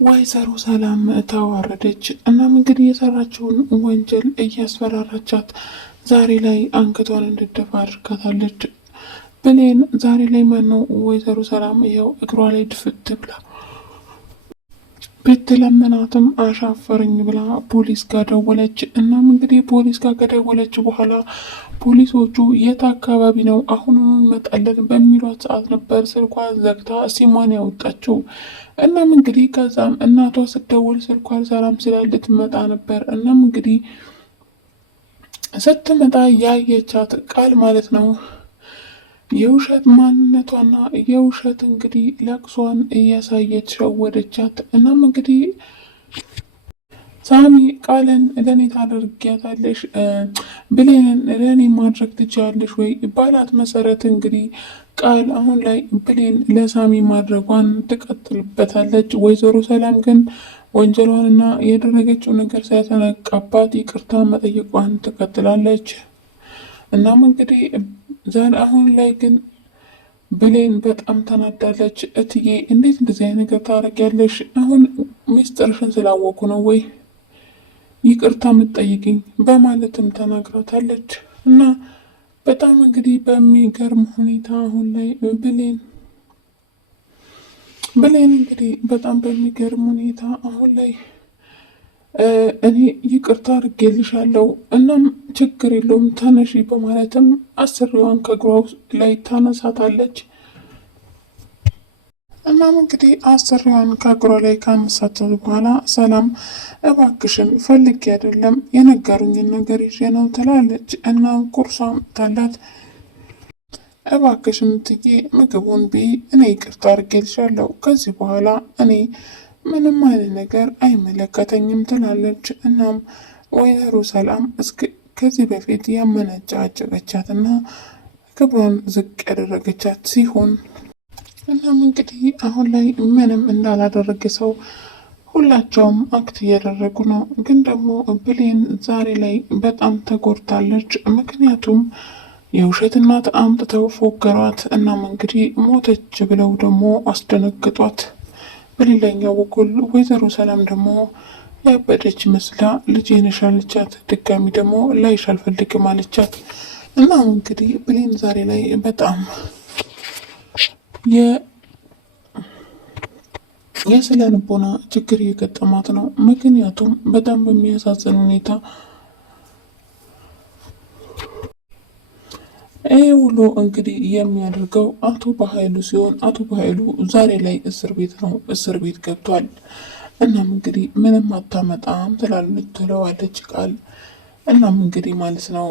ወይዘሮ ሰላም ተዋረደች። እናም እንግዲህ የሰራችውን ወንጀል እያስፈራራቻት ዛሬ ላይ አንገቷን እንድደፋ አድርጋታለች። ብሌን ዛሬ ላይ ማነው ወይዘሮ ሰላም ይኸው እግሯ ላይ ድፍት ብላ ብትለምናትም አሻፈረኝ ብላ ፖሊስ ጋር ደወለች። እናም እንግዲህ ፖሊስ ጋር ከደወለች በኋላ ፖሊሶቹ የት አካባቢ ነው አሁን እንመጣለን በሚሏት ሰዓት ነበር ስልኳ ዘግታ ሲሟን ያወጣችው። እናም እንግዲህ ከዛም እናቷ ስትደውል ስልኳ ሰላም ስላል ልትመጣ ነበር። እናም እንግዲህ ስትመጣ ያየቻት ቃል ማለት ነው የውሸት ማንነቷና የውሸት እንግዲህ ለቅሷን እያሳየች ሸወደቻት። እናም እንግዲህ ሳሚ ቃልን ለእኔ ታደርጊያታለሽ፣ ብሌንን ለእኔ ማድረግ ትችያለሽ ወይ ባላት መሰረት እንግዲህ ቃል አሁን ላይ ብሌን ለሳሚ ማድረጓን ትቀጥልበታለች። ወይዘሮ ሰላም ግን ወንጀሏንና ያደረገችው ነገር ሳያተነቃባት ይቅርታ መጠየቋን ትቀጥላለች። እናም እንግዲህ አሁን ላይ ግን ብሌን በጣም ተናዳለች። እትዬ እንዴት እንደዚህ አይነት ነገር ታረጊያለሽ? አሁን ሚስጥርሽን ስላወቁ ነው ወይ ይቅርታ የምትጠይቅኝ? በማለትም ተናግራታለች። እና በጣም እንግዲህ በሚገርም ሁኔታ አሁን ላይ ብሌን እንግዲህ በጣም በሚገርም ሁኔታ አሁን ላይ እኔ ይቅርታ አድርጌልሻለሁ እናም ችግር የለውም ተነሺ በማለትም አሰሪዋን ከእግሯ ላይ ታነሳታለች። እናም እንግዲህ አሰሪዋን ከእግሯ ላይ ካነሳቻት በኋላ ሰላም እባክሽን ፈልጌ አይደለም የነገሩኝን ነገር ይዤ ነው ትላለች። እናም ቁርሷም ታላት እባክሽን እትዬ ምግቡን ብይ፣ እኔ ይቅርታ አድርጌልሻለሁ ከዚህ በኋላ እኔ ምንም አይነት ነገር አይመለከተኝም ትላለች። እናም ወይዘሮ ሰላም ከዚህ በፊት ያመነጫጨቀቻትና ክብሯን ዝቅ ያደረገቻት ሲሆን እናም እንግዲህ አሁን ላይ ምንም እንዳላደረገ ሰው ሁላቸውም አክት እያደረጉ ነው። ግን ደግሞ ብሌን ዛሬ ላይ በጣም ተጎድታለች። ምክንያቱም የውሸት እናት አምጥተው ፎገሯት። እናም እንግዲህ ሞተች ብለው ደግሞ አስደነግጧት። በሌላኛው በኩል ወይዘሮ ሰላም ደግሞ ያበደች መስላ ልጄ ነሽ አለቻት። ድጋሚ ደግሞ ላይሽ አልፈልግም አለቻት። እናም እንግዲህ ብሌን ዛሬ ላይ በጣም የስነ ልቦና ችግር እየገጠማት ነው። ምክንያቱም በጣም በሚያሳዝን ሁኔታ ይህ ሁሉ እንግዲህ የሚያደርገው አቶ በኃይሉ ሲሆን አቶ በኃይሉ ዛሬ ላይ እስር ቤት ገብቷል። እናም እንግዲህ ምንም አታመጣም ትለዋለች ቃል። እናም እንግዲህ ማለት ነው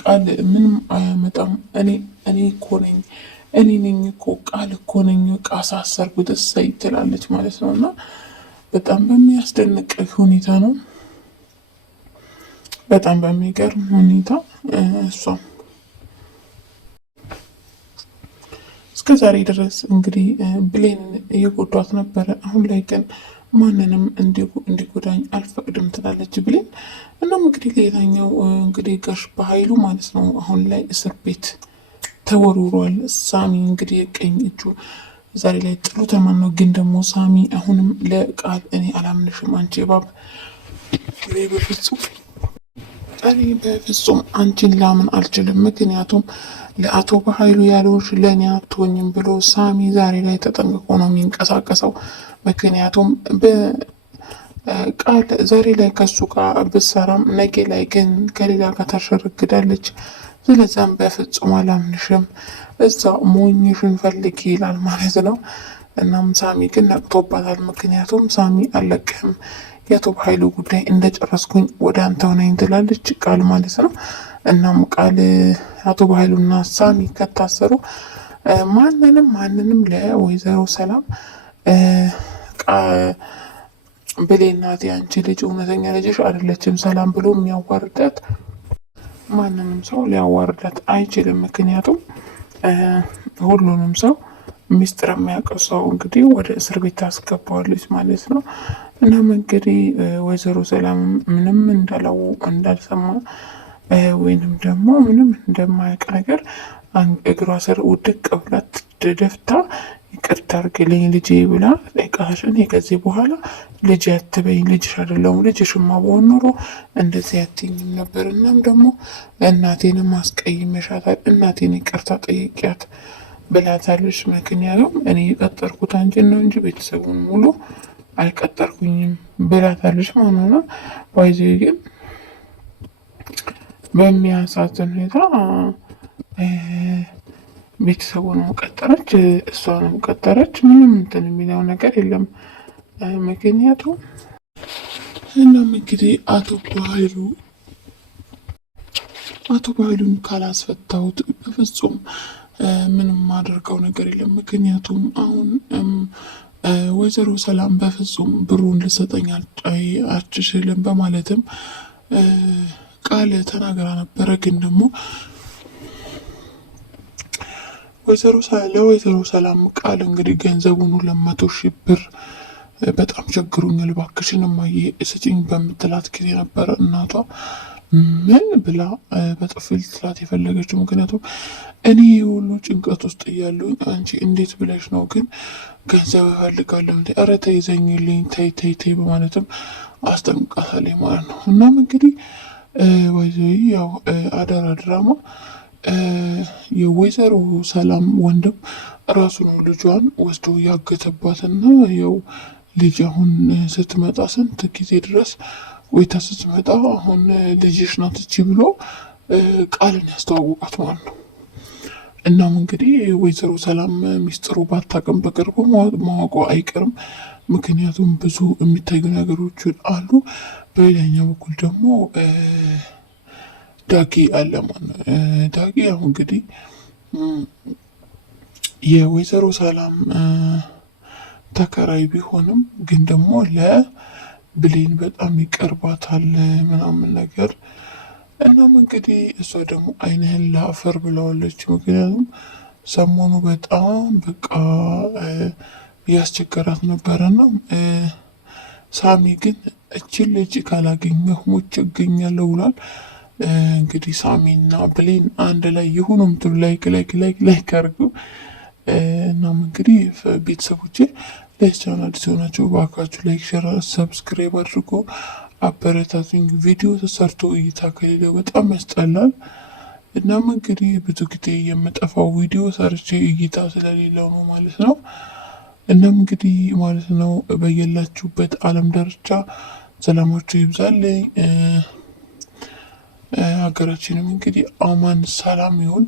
ቃል ምንም አያመጣም፣ እኔ እኮ ነኝ እኔ ነኝ እኮ ቃል እኮ ነኝ አሳሰርኩት እሰይ ትላለች ማለት ነው። እና በጣም በሚያስደንቅ ሁኔታ ነው፣ በጣም በሚገርም ሁኔታ እሷም እስከ ዛሬ ድረስ እንግዲህ ብሌንን እየጎዷት ነበረ። አሁን ላይ ግን ማንንም እንዲጎዳኝ አልፈቅድም ትላለች ብሌን። እናም እንግዲህ ሌላኛው እንግዲህ ጋሽ በኃይሉ ማለት ነው አሁን ላይ እስር ቤት ተወርውሯል። ሳሚ እንግዲህ የቀኝ እጁ ዛሬ ላይ ጥሉ ተማን ነው። ግን ደግሞ ሳሚ አሁንም ለቃል እኔ አላምንሽም አንቺ እባብ፣ እኔ በፍጹም አንቺን ላምን አልችልም፣ ምክንያቱም ለአቶ በኃይሉ ያለውሽ ለእኔ አትሆኝም ብሎ ሳሚ ዛሬ ላይ ተጠንቅቆ ነው የሚንቀሳቀሰው። ምክንያቱም ቃል ዛሬ ላይ ከሱ ጋር ብሰራም ነገ ላይ ግን ከሌላ ጋር ታሸረግዳለች። ስለዛም በፍጹም አላምንሽም፣ እዛ ሞኝሽን ፈልጊ ይላል ማለት ነው። እናም ሳሚ ግን ነቅቶባታል። ምክንያቱም ሳሚ አለቅህም፣ የአቶ በኃይሉ ጉዳይ እንደጨረስኩኝ ወደ አንተው ነኝ ትላለች ቃል ማለት ነው። እናም ቃል አቶ በኃይሉና ሳሚ ከታሰሩ ማንንም ለወይዘሮ ሰላም ብሌን ናት ያንቺ ልጅ እውነተኛ ልጅሽ አይደለችም ሰላም ብሎ የሚያዋርዳት ማንንም ሰው ሊያዋርዳት አይችልም። ምክንያቱም ሁሉንም ሰው ሚስጥር የሚያውቀው ሰው እንግዲህ ወደ እስር ቤት ታስገባዋለች ማለት ነው። እናም እንግዲህ ወይዘሮ ሰላም ምንም እንዳልሰማ ወይንም ደግሞ ምንም እንደማያውቅ ነገር እግሯ ስር ውድቅ ብላ ደፍታ ይቅርታ አድርግልኝ ልጄ ብላ ጠይቃሽ፣ እኔ ከዚህ በኋላ ልጅ አትበኝ፣ ልጅሽ አይደለሁም። ልጅሽማ በሆን ኖሮ እንደዚህ አትይኝም ነበር። እናም ደግሞ እናቴንም አስቀይመሻታል፣ እናቴን ይቅርታ ጠይቂያት ብላታለች። ምክንያቱም እኔ የቀጠርኩት አንቺን ነው እንጂ ቤተሰቡን ሙሉ አልቀጠርኩኝም ብላታለች ማለት ነው። ባይዜ ግን በሚያሳዝን ሁኔታ ቤተሰቡንም ቀጠረች፣ እሷንም ቀጠረች። ምንም እንትን የሚለው ነገር የለም። ምክንያቱም እናም እንግዲህ አቶ ባህሉን ካላስፈታሁት በፍጹም ምንም ማደርገው ነገር የለም። ምክንያቱም አሁን ወይዘሮ ሰላም በፍጹም ብሩን ልሰጠኝ አትችልም በማለትም ቃል ተናግራ ነበረ። ግን ደግሞ ለወይዘሮ ሰላም ቃል እንግዲህ ገንዘቡን 200,000 ብር በጣም ቸግሩኛል፣ እባክሽን እማዬ ስጪኝ በምትላት ጊዜ ነበረ እናቷ ምን ብላ በጥፊ ልትላት የፈለገችው። ምክንያቱም እኔ የሁሉ ጭንቀት ውስጥ እያለሁኝ አንቺ እንዴት ብለሽ ነው ግን ገንዘብ እፈልጋለሁ እንዴ? ኧረ ተይ ዘኝልኝ፣ ተይ ተይ ተይ በማለትም አስጠንቅቃታለች ማለት ነው። እናም እንግዲህ ያው አደራ ድራማ የወይዘሮ ሰላም ወንድም ራሱ ነው ልጇን ወስዶ ያገተባትና ያው ልጅ አሁን ስትመጣ ስንት ጊዜ ድረስ ወይታ ስትመጣ አሁን ልጅሽ ናት እቺ ብሎ ቃልን ያስተዋወቃት ማለት ነው። እናም እንግዲህ ወይዘሮ ሰላም ሚስጥሩ ባታቅም በቅርቡ ማወቁ አይቀርም። ምክንያቱም ብዙ የሚታዩ ነገሮች አሉ። በሌላኛው በኩል ደግሞ ዳጊ አለ ማለት ነው። ዳጊ አሁን እንግዲህ የወይዘሮ ሰላም ተከራይ ቢሆንም ግን ደግሞ ለብሌን በጣም ይቀርባታል ምናምን ነገር። እናም እንግዲህ እሷ ደግሞ አይንህን ለአፈር ብለዋለች። ምክንያቱም ሰሞኑ በጣም በቃ ያስቸገራት ነበረና ሳሚ ግን እችን ልጅ ካላገኘሁ ሞቼ እገኛለሁ ብሏል። እንግዲህ ሳሚና ብሌን አንድ ላይ የሆኑ ምትሉ ላይክ አድርጉ። እናም እንግዲህ ቤተሰቦቼ ለቻናል ሲሆናቸው ባካችሁ ላይክ፣ ሸር፣ ሰብስክራይብ አድርጎ አበረታቱኝ። ቪዲዮ ተሰርቶ እይታ ከሌለው በጣም ያስጠላል። እናም እንግዲህ ብዙ ጊዜ የምጠፋው ቪዲዮ ሰርቼ እይታ ስለሌለው ነው ማለት ነው። እናም እንግዲህ ማለት ነው በየላችሁበት ዓለም ዳርቻ ሰላማችሁ ይብዛልኝ። ሀገራችንም እንግዲህ አማን ሰላም ይሁን።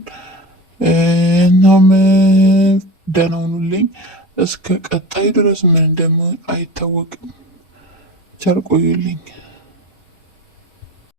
እናም ደህና ሁኑልኝ። እስከ ቀጣይ ድረስ ምን እንደምን አይታወቅም። ቸር ቆዩልኝ።